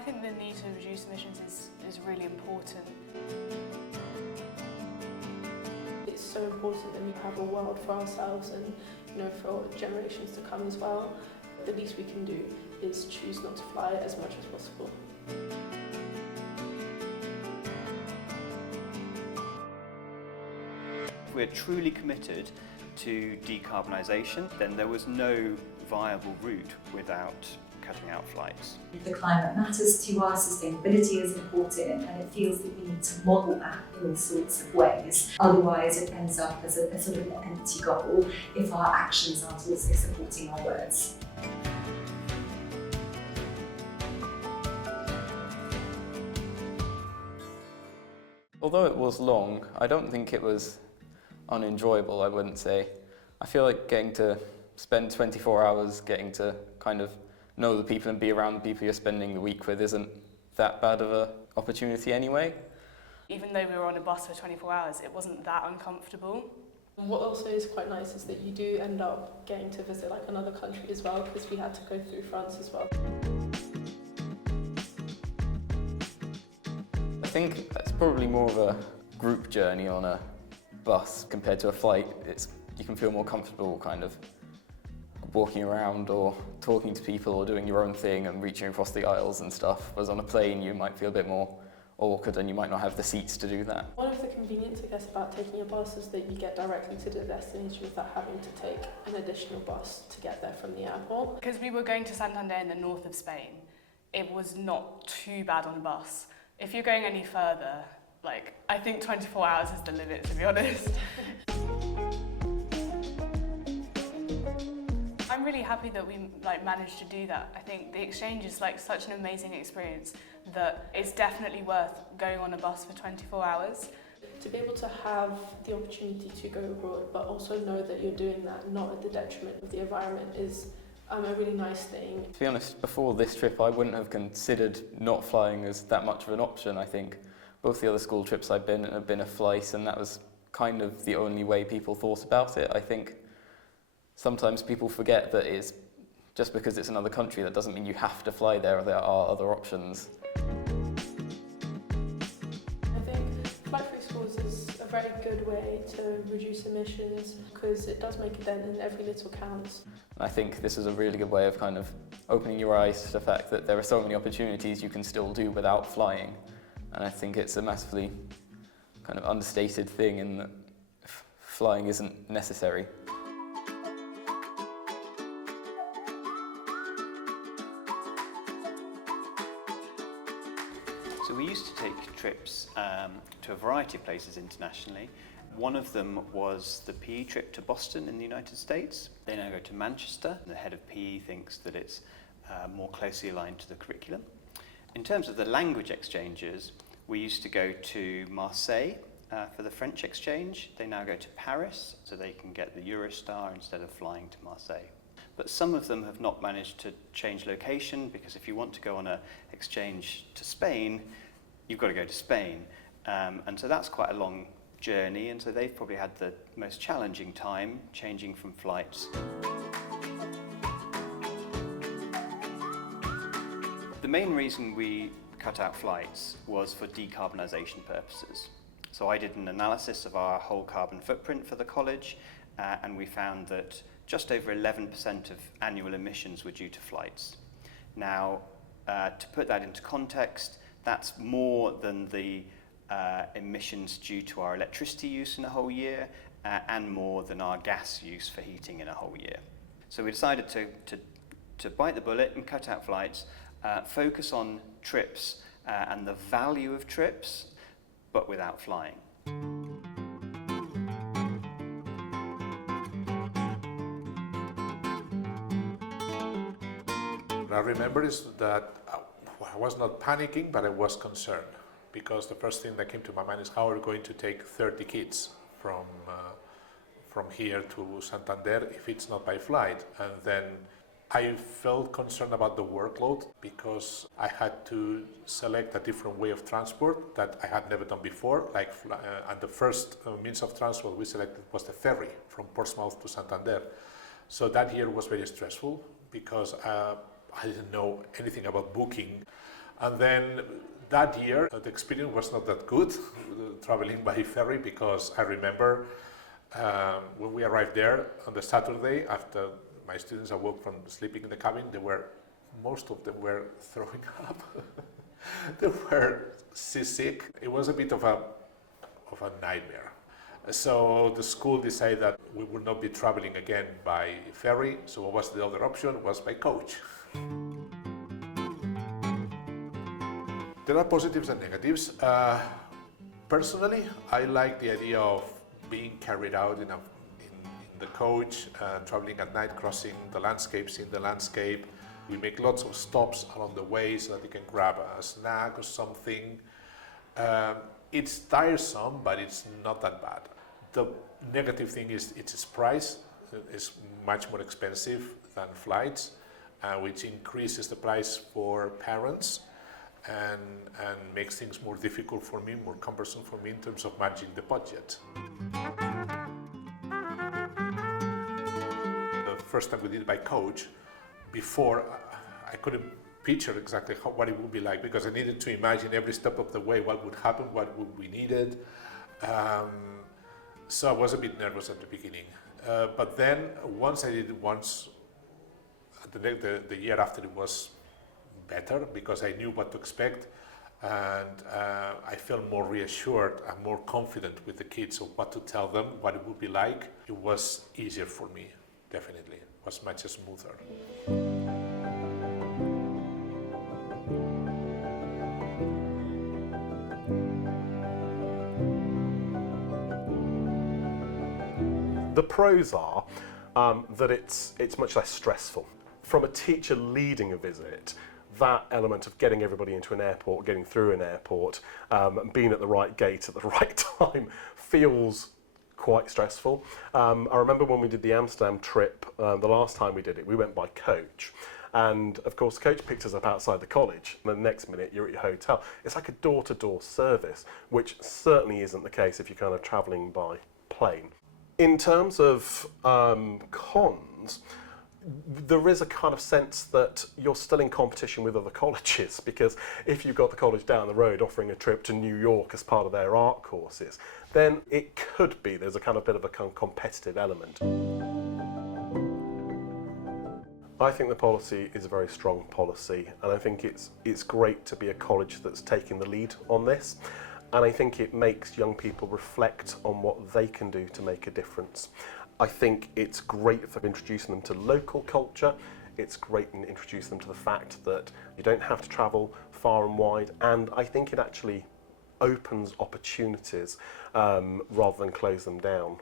I think the need to reduce emissions is really important. It's so important that we have a world for ourselves and for generations to come as well. The least we can do is choose not to fly as much as possible. If we're truly committed to decarbonisation, then there was no viable route without cutting out flights. The climate matters to us, sustainability is important, and it feels that we need to model that in all sorts of ways. Otherwise it ends up as a sort of an empty goal if our actions aren't also supporting our words. Although it was long, I don't think it was unenjoyable, I wouldn't say. I feel like getting to spend 24 hours getting to kind of know the people and be around the people you're spending the week with isn't that bad of an opportunity anyway. Even though we were on a bus for 24 hours, it wasn't that uncomfortable. What also is quite nice is that you do end up getting to visit like another country as well, because we had to go through France as well. I think it's probably more of a group journey on a bus compared to a flight. You can feel more comfortable kind of walking around or talking to people or doing your own thing and reaching across the aisles and stuff, whereas on a plane you might feel a bit more awkward and you might not have the seats to do that. One of the convenience, I guess, about taking a bus is that you get directly to the destination without having to take an additional bus to get there from the airport. Because we were going to Santander in the north of Spain, it was not too bad on a bus. If you're going any further, I think 24 hours is the limit, to be honest. I'm really happy that we managed to do that. I think the exchange is such an amazing experience that it's definitely worth going on a bus for 24 hours. To be able to have the opportunity to go abroad, but also know that you're doing that not at the detriment of the environment is a really nice thing. To be honest, before this trip I wouldn't have considered not flying as that much of an option. I think both the other school trips I've been have been a flight, and that was kind of the only way people thought about it. I think sometimes people forget that it's just because it's another country that doesn't mean you have to fly there. There are other options. I think flight-free schools is a very good way to reduce emissions because it does make a dent and every little counts. I think this is a really good way of kind of opening your eyes to the fact that there are so many opportunities you can still do without flying. And I think it's a massively kind of understated thing in that flying isn't necessary. So we used to take trips to a variety of places internationally. One of them was the PE trip to Boston in the United States. They now go to Manchester. The head of PE thinks that it's more closely aligned to the curriculum. In terms of the language exchanges, we used to go to Marseille for the French exchange. They now go to Paris, so they can get the Eurostar instead of flying to Marseille. But some of them have not managed to change location, because if you want to go on an exchange to Spain, you've got to go to Spain. And so that's quite a long journey, and so they've probably had the most challenging time changing from flights. The main reason we cut out flights was for decarbonisation purposes. So I did an analysis of our whole carbon footprint for the college, and we found that just over 11% of annual emissions were due to flights. Now, to put that into context, that's more than the emissions due to our electricity use in a whole year, and more than our gas use for heating in a whole year. So we decided to bite the bullet and cut out flights, focus on trips and the value of trips, but without flying. What I remember is that I was not panicking, but I was concerned, because the first thing that came to my mind is how we're going to take 30 kids from here to Santander if it's not by flight. And then I felt concerned about the workload, because I had to select a different way of transport that I had never done before. And the first means of transport we selected was the ferry from Portsmouth to Santander. So that year was very stressful, because I didn't know anything about booking. And then that year, the experience was not that good, traveling by ferry, because I remember when we arrived there on the Saturday, after my students awoke from sleeping in the cabin, most of them were throwing up. They were seasick. It was a bit of a nightmare. So the school decided that we would not be traveling again by ferry, so what was the other option? It was by coach. There are positives and negatives. Personally, I like the idea of being carried out in the coach, traveling at night, crossing the landscape, seeing the landscape. We make lots of stops along the way so that you can grab a snack or something. It's tiresome, but it's not that bad. The negative thing is its price. It's much more expensive than flights, which increases the price for parents and makes things more difficult for me, more cumbersome for me in terms of managing the budget. The first time we did it by coach, before I couldn't picture exactly what it would be like, because I needed to imagine every step of the way what would happen, what would be needed. So I was a bit nervous at the beginning. But then once I did it once, the year after it was better, because I knew what to expect, and I felt more reassured and more confident with the kids of what to tell them, what it would be like. It was easier for me, definitely. It was much smoother. The pros are that it's much less stressful. From a teacher leading a visit, that element of getting everybody into an airport, getting through an airport, being at the right gate at the right time feels quite stressful. I remember when we did the Amsterdam trip, the last time we did it, we went by coach. And of course, the coach picked us up outside the college, and the next minute you're at your hotel. It's like a door-to-door service, which certainly isn't the case if you're kind of travelling by plane. In terms of cons, there is a kind of sense that you're still in competition with other colleges, because if you've got the college down the road offering a trip to New York as part of their art courses, then it could be there's a kind of bit of a competitive element. I think the policy is a very strong policy, and I think it's great to be a college that's taking the lead on this. And I think it makes young people reflect on what they can do to make a difference. I think it's great for introducing them to local culture. It's great in introducing them to the fact that you don't have to travel far and wide. And I think it actually opens opportunities rather than close them down.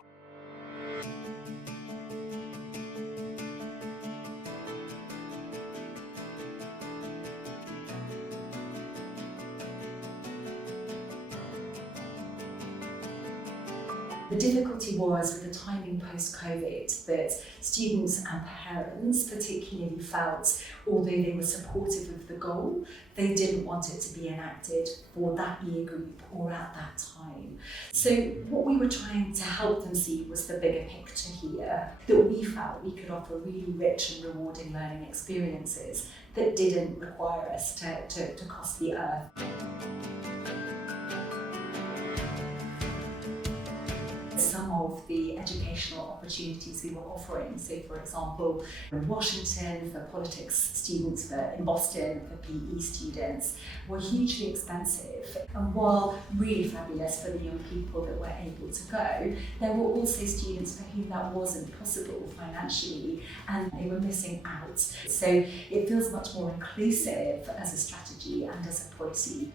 The difficulty was with the timing post-COVID that students and parents particularly felt, although they were supportive of the goal, they didn't want it to be enacted for that year group or at that time. So what we were trying to help them see was the bigger picture here, that we felt we could offer really rich and rewarding learning experiences that didn't require us to cost the earth. Some of the educational opportunities we were offering, so for example in Washington for politics students, in Boston for PE students, were hugely expensive, and while really fabulous for the young people that were able to go, there were also students for whom that wasn't possible financially and they were missing out. So it feels much more inclusive as a strategy and as a policy.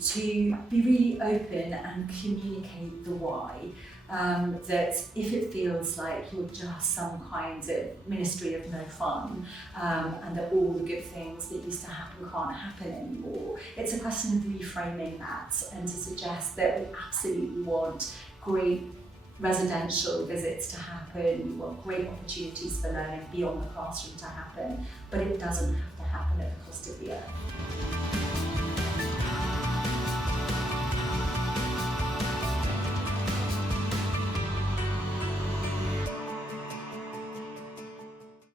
To be really open and communicate the why, that if it feels like you're just some kind of ministry of no fun, and that all the good things that used to happen can't happen anymore, it's a question of reframing that and to suggest that we absolutely want great residential visits to happen, we want great opportunities for learning beyond the classroom to happen, but it doesn't have to happen at the cost of the earth.